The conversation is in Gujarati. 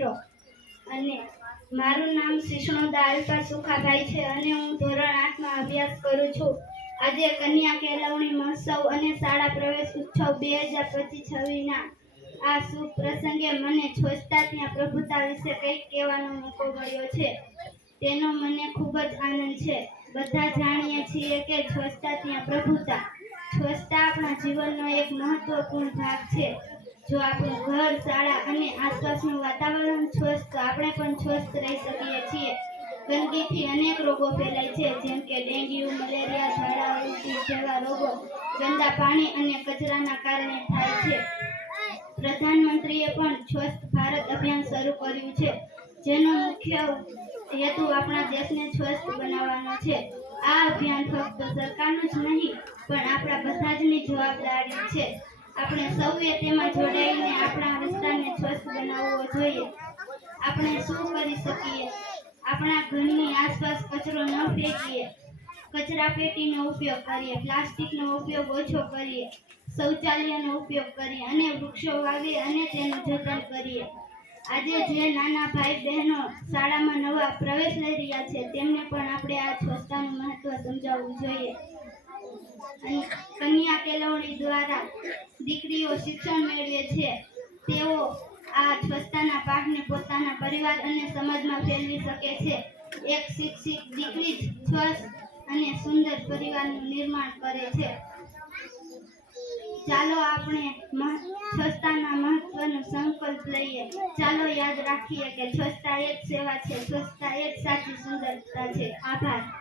મિત્રો અને મારું નામ શિષ્ણોદા અલ્પા સુખાભાઈ છે અને હું ધોરણ આઠમાં અભ્યાસ કરું છું. આજે કન્યા કેળવણી મહોત્સવ અને શાળા પ્રવેશ ઉત્સવ બે હજાર પચીસ છવ્વીસના આ શુભ પ્રસંગે મને છોછતા ત્યાં પ્રભુતા વિશે કંઈક કહેવાનો મોકો મળ્યો છે. તેનો મને ખૂબ જ આનંદ છે. બધા જાણીએ છીએ કે છોચતા ત્યાં પ્રભુતા. સ્વચ્છતા આપણા જીવનનો એક મહત્વપૂર્ણ ભાગ છે. જો આપણું ઘર, શાળા અને આસપાસનું વાતાવરણ સ્વસ્થ આપણે પણ સ્વસ્થ રહી શકીએ છીએ. ગંદકીથી અનેક રોગો ફેલાય છે, જેમ કે ડેન્ગ્યુ, મલેરિયા, ઝાડા જેવા રોગો ગંદા પાણી અને કચરાના કારણે થાય છે. પ્રધાનમંત્રીએ પણ સ્વસ્થ ભારત અભિયાન શરૂ કર્યું છે, જેનો મુખ્ય હેતુ આપણા દેશને સ્વસ્થ બનાવવાનો છે. આ અભિયાન ફક્ત સરકારનું જ નહીં, પણ આપણા બધા જની જવાબદારી છે. આપણે સૌએ તેમાં જોડાઈને આપણા રસ્તાને સ્વસ્થ બનાવવો જોઈએ. આપણે શું કરી શકીએ? આપણા ઘરની આસપાસ કચરો ન ફેંકીએ. કચરા પેટીનો ઉપયોગ કરીએ. પ્લાસ્ટિકનો ઉપયોગ ઓછો કરીએ. શૌચાલયનો ઉપયોગ કરીએ અને વૃક્ષો વાવીએ અને તેનું જતન કરીએ. આજે જે નાના ભાઈ બહેનો શાળામાં નવા પ્રવેશ લઈ રહ્યા છે, તેમને પણ આપણે આ સ્વચ્છતાનું મહત્વ સમજાવવું જોઈએ. કન્યા કેળવણી દ્વારા દીકરીઓ શિક્ષણ મેળવે છે. તેઓ આ સ્વચ્છતાના પાઠને પોતાના પરિવાર અને સમાજમાં ફેરવી શકે છે. એક શિક્ષિત દીકરી જ સ્વસ્થ અને સુંદર પરિવારનું નિર્માણ કરે છે. ચાલો આપણે સ્વચ્છતાના મહત્વનો સંકલ્પ લઈએ. ચાલો યાદ રાખીએ કે સ્વચ્છતા એ જ સેવા છે. સ્વચ્છતા એ જ સાચી સુંદરતા છે. આભાર.